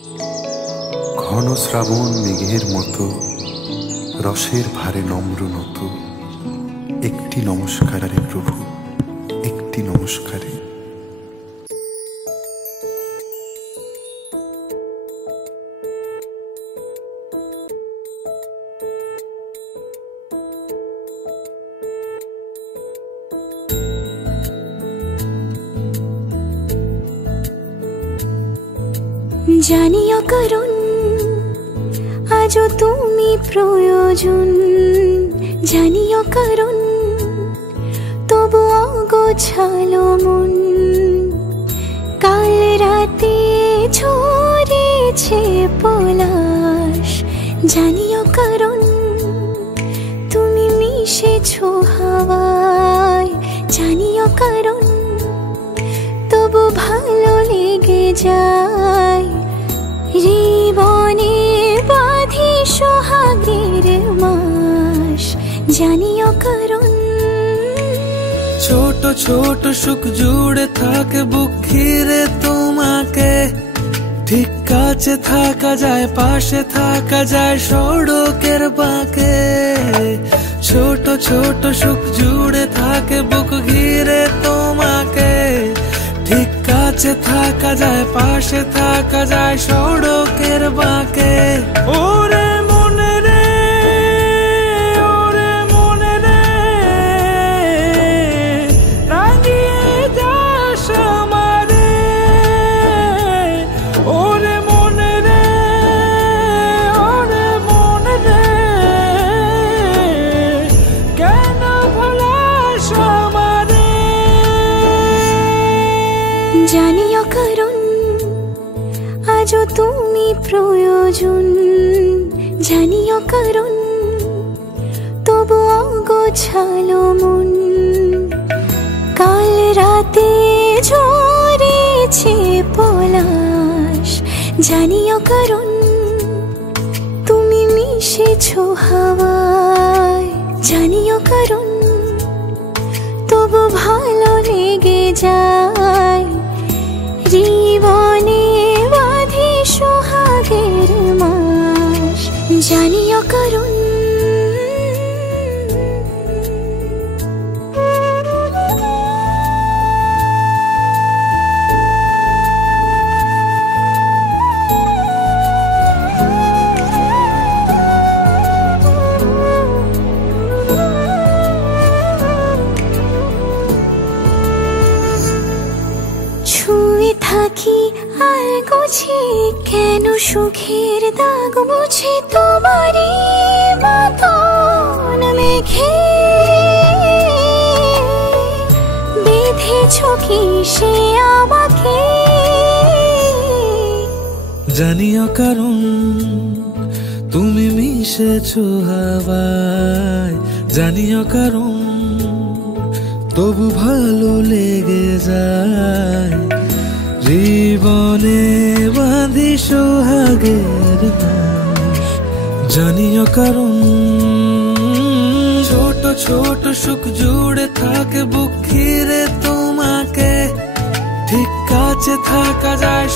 ঘন শ্রাবণ মেঘের মতো রসের ভারে নম্র নত, একটি নমস্কারে প্রভু, একটি নমস্কারে। জানিও কারণ আজও তুমি প্রয়োজন, জানিও কারণ তবু অগোছালো মন। কাল রাতে ঝরেছে পলাশ, জানিও কারণ তুমি মিশেছো হাওয়ায়, জানিও কারণ তবু ভালো লেগে যায়। জীবনে বাঁধি সোহাগের মাস, জানিও কারণ ছোট ছোট সুখ জুড়ে থাকে বুক ঘিরে তোমাকে। ঠিক কাছে থাকা যায়, পাশে থাকা যায় সড়কের বাঁকে। ছোট ছোট সুখ জুড়ে থাকে বুক ঘিরে তোমাকে। ঠিক কাছে থাকা যায়, পাশে থাকা যায় সড়কের বাঁকে। ওরে মনে রে, ওরে মনে রে, রাঙিয়ে যাস আমারে। ওরে মনে রে, ওরে মনে রে, কেন ভোলাস আমারে। জানিও কারণ আজও তুমি প্রয়োজন, জানিও কারণ তবু অগোছালো মন। কাল রাতে ঝরেছে পলাশ, জানিও কারণ তুমি মিশেছো হাওয়ায়, জানিও কারণ তবু ভালো লেগে যায়। জীবনে বাঁধি সোহাগের মাস, জানিও কারণ ছুঁয়ে থাকি আর গোছে কেন সুখের দাগ মুছে তোমারই মতন মেঘে। বেঁধেছ কি সে আমাকে, জানিও কারণ তুমি মিশেছো হাওয়ায়। জানিও কারণ তবু ভালো লেগে যায়। জীবনে বাঁধি সোহাগের মাস, জানিও কারণ ছোট ছোট সুখ জুড়ে থাকে বুক ঘিরে তোমাকে। ঠিক কাছে থাকা যায়